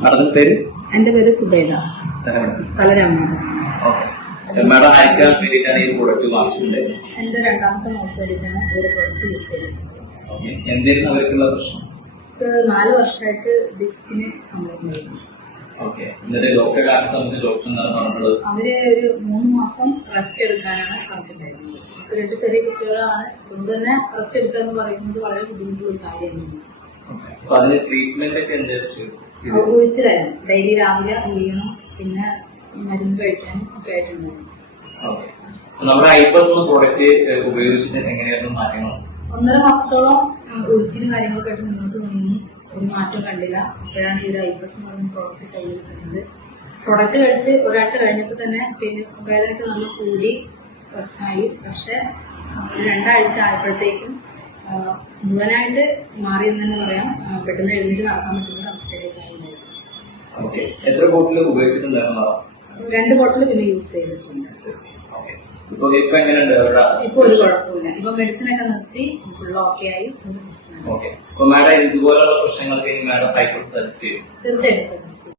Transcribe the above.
മാഡത്തിന്റെ പേര്? എന്റെ പേര് സുബൈദ. സ്ഥലം മാഡം ആർക്കാൻ വേണ്ടിയിട്ടാണ് ഈ പ്രോഡക്റ്റ് വാങ്ങിച്ചിട്ടുണ്ട് എന്റെ രണ്ടാമത്തെ മോൾക്ക് വേണ്ടിയിട്ടാണ് ഒരു പ്രോഡക്റ്റ് യൂസ് ചെയ്യുന്നത് എന്തായിരുന്നു അവർക്കുള്ള പ്രശ്നം? നാല് വർഷമായിട്ട് ഡിസ്കിന് കംപ്ലൈന്റ് അവർ ഒരു മൂന്ന് മാസം റെസ്റ്റ് എടുക്കാനാണ് പറഞ്ഞിട്ടുണ്ടായിരുന്നത്. രണ്ട് ചെറിയ കുട്ടികളാണ്. അതുകൊണ്ട് തന്നെ റെസ്റ്റ് എടുക്കുക എന്ന് പറയുന്നത് വളരെ ബുദ്ധിമുട്ടുള്ള കാര്യമായിരുന്നു അതിന് ട്രീറ്റ്മെന്റ് ഒക്കെ ഡെയിലി രാവിലെ ഉഴിയണം പിന്നെ മരുന്ന് കഴിക്കാനും ഒക്കെ ആയിട്ടുണ്ടായിരുന്നു. നമ്മുടെ എന്ന പ്രോഡക്റ്റ് ഉപയോഗിച്ചിട്ട് എങ്ങനെയായിരുന്നു മാറ്റങ്ങൾ? ഒന്നര മാസത്തോളം ഒഴിച്ചിലും കാര്യങ്ങളൊക്കെ ആയിട്ട് മുന്നോട്ട് നീങ്ങി. ഒരു മാറ്റം കണ്ടില്ല. അപ്പോഴാണ് ഈ ഒരു ഐബസ് എന്ന് പറയുന്ന പ്രോഡക്റ്റ് കയ്യിൽ കിട്ടുന്നത് പ്രൊഡക്റ്റ് കഴിച്ച് ഒരാഴ്ച കഴിഞ്ഞപ്പോൾ തന്നെ പിന്നെ വേദനയ്ക്ക് നമ്മൾ കൂടി പ്രശ്നമായി. പക്ഷെ രണ്ടാഴ്ച ആയപ്പോഴത്തേക്കും മുഴുവനായിട്ട് മാറിയെന്ന് തന്നെ പറയാം. പെട്ടെന്ന് എഴുന്നേറ്റ് നടക്കാൻ പറ്റുന്ന ഒരു അവസ്ഥയിലേക്കായിരുന്നു ഉണ്ടായത്. ഓക്കെ എത്ര ബോട്ടിൽ ഉപയോഗിച്ചിട്ടുണ്ടായിരുന്നു രണ്ട് ബോട്ടിൽ പിന്നെ യൂസ് ചെയ്തിട്ടുണ്ട്. ഇപ്പൊ ഒരു കുഴപ്പമില്ല. ഇപ്പൊ മെഡിസിൻ ഒക്കെ നിർത്തി ഫുൾ ഓക്കെ ആയി പ്രശ്നമില്ല. തീർച്ചയായിട്ടും സജസ്റ്റ് ചെയ്യും.